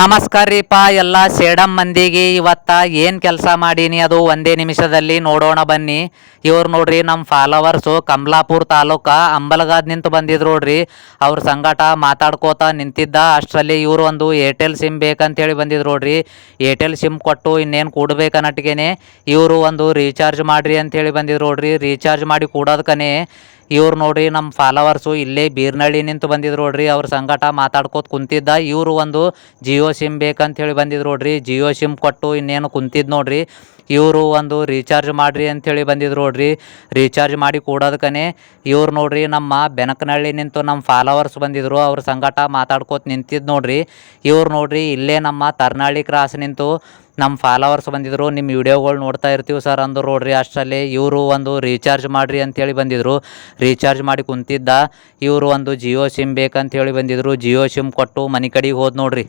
ನಮಸ್ಕಾರ ರೀಪಾ, ಎಲ್ಲ ಸೇಡಂ ಮಂದಿಗೆ ಇವತ್ತ ಏನು ಕೆಲಸ ಮಾಡೀನಿ ಅದು ಒಂದೇ ನಿಮಿಷದಲ್ಲಿ ನೋಡೋಣ ಬನ್ನಿ. ಇವ್ರು ನೋಡ್ರಿ ನಮ್ಮ ಫಾಲೋವರ್ಸು ಕಮಲಾಪುರ ತಾಲೂಕ ಅಂಬಲಗಾದ್ ನಿಂತು ಬಂದಿದ್ರು ನೋಡ್ರಿ. ಅವ್ರ ಸಂಗಟ ಮಾತಾಡ್ಕೋತ ನಿಂತಿದ್ದ. ಅಷ್ಟರಲ್ಲಿ ಇವರು ಒಂದು ಏರ್ಟೆಲ್ ಸಿಮ್ ಬೇಕಂತೇಳಿ ಬಂದಿದ್ರು ನೋಡ್ರಿ. ಏರ್ಟೆಲ್ ಸಿಮ್ ಕೊಟ್ಟು ಇನ್ನೇನು ಕೂಡಬೇಕನ್ನಟ್ಟಿಗೆ ಇವರು ಒಂದು ರೀಚಾರ್ಜ್ ಮಾಡಿರಿ ಅಂತೇಳಿ ಬಂದಿದ್ರು ನೋಡ್ರಿ. ರೀಚಾರ್ಜ್ ಮಾಡಿ ಕೂಡೋದಕ್ಕನೆ ಇವ್ರು ನೋಡ್ರಿ ನಮ್ಮ ಫಾಲೋವರ್ಸು ಇಲ್ಲೇ ಬೀರ್ನಳ್ಳಿ ನಿಂತು ಬಂದಿದ್ರು ನೋಡ್ರಿ. ಅವ್ರ ಸಂಗಟ ಮಾತಾಡ್ಕೋತ ಕುಂತಿದ್ದ. ಇವರು ಒಂದು ಜಿಯೋ ಸಿಮ್ ಬೇಕಂತ ಹೇಳಿ ಬಂದಿದ್ರು ನೋಡ್ರಿ. ಜಿಯೋ ಸಿಮ್ ಕೊಟ್ಟು ಇನ್ನೇನು ಕುಂತಿದ್ದು ನೋಡ್ರಿ. ಇವರು ಒಂದು ರೀಚಾರ್ಜ್ ಮಾಡಿರಿ ಅಂಥೇಳಿ ಬಂದಿದ್ರು ನೋಡ್ರಿ. ರೀಚಾರ್ಜ್ ಮಾಡಿ ಕೂಡೋದಕ್ಕನೆ ಇವ್ರು ನೋಡ್ರಿ ನಮ್ಮ ಬೆನಕನಹಳ್ಳಿ ನಿಂತು ನಮ್ಮ ಫಾಲೋವರ್ಸ್ ಬಂದಿದ್ರು. ಅವ್ರ ಸಂಗಟ ಮಾತಾಡ್ಕೋತ ನಿಂತಿದ್ದು ನೋಡ್ರಿ. ಇವ್ರು ನೋಡ್ರಿ ಇಲ್ಲೇ ನಮ್ಮ ತರ್ನಾಳಿ ಕ್ರಾಸ್ ನಿಂತು ನಮ್ಮ ಫಾಲೋವರ್ಸ್ ಬಂದಿದ್ರು. ನಿಮ್ಮ ವಿಡಿಯೋಗಳು ನೋಡ್ತಾ ಇರ್ತೀವಿ ಸರ್ ಅಂದರು ನೋಡ್ರಿ. ಅಷ್ಟರಲ್ಲಿ ಇವರು ಒಂದು ರೀಚಾರ್ಜ್ ಮಾಡಿರಿ ಅಂತೇಳಿ ಬಂದಿದ್ರು. ರೀಚಾರ್ಜ್ ಮಾಡಿ ಕುಂತಿದ್ದ ಇವರು ಒಂದು ಜಿಯೋ ಸಿಮ್ ಬೇಕಂತ ಹೇಳಿ ಬಂದಿದ್ರು. ಜಿಯೋ ಸಿಮ್ ಕೊಟ್ಟು ಮನೆ ಕಡೆಗೆ ಹೋದ್ ನೋಡ್ರಿ.